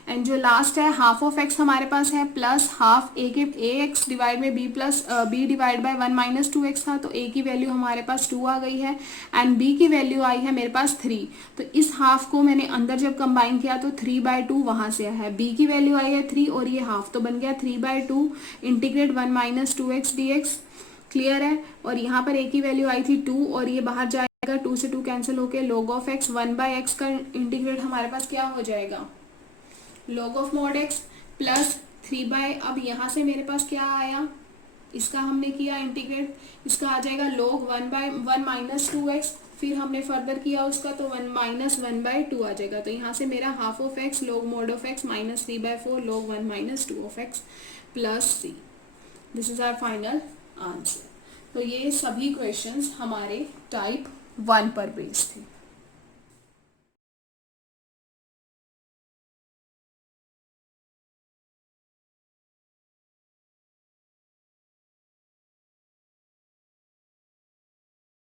एंड जो लास्ट है हाफ ऑफ x हमारे पास है प्लस हाफ a के ax डिवाइड में b plus b divide by 1 minus 2x था, तो a की वैल्यू हमारे पास 2 आ गई है एंड b की वैल्यू आई है मेरे पास 3। तो इस हाफ को मैंने अंदर जब कंबाइन किया तो 3/2 वहां से है, b की वैल्यू आई है 3 और ये हाफ तो बन गया 3/2 integrate 1 minus 2x dx। Clear है? और यहाँ पर a की वैल्यू आई थी 2 और ये बाहर जाएगा, 2 से 2 कैंसिल होके log ऑफ x 1/x का इंटीग्रेट हमारे पास क्या हो जाएगा, log of mod x plus 3 by, अब यहाँ से मेरे पास क्या आया, इसका हमने किया इंटीग्रेट, इसका आ जाएगा log 1/1 माइनस 2x, फिर हमने फर्दर किया उसका तो 1 माइनस 1/2 आ जाएगा। तो यहाँ से मेरा half of x log mod of x minus 3/4 log 1 minus 2 of x plus c। This is our final answer. तो ये सभी क्वेश्चंस हमारे टाइप 1 पर बेस्ड थे।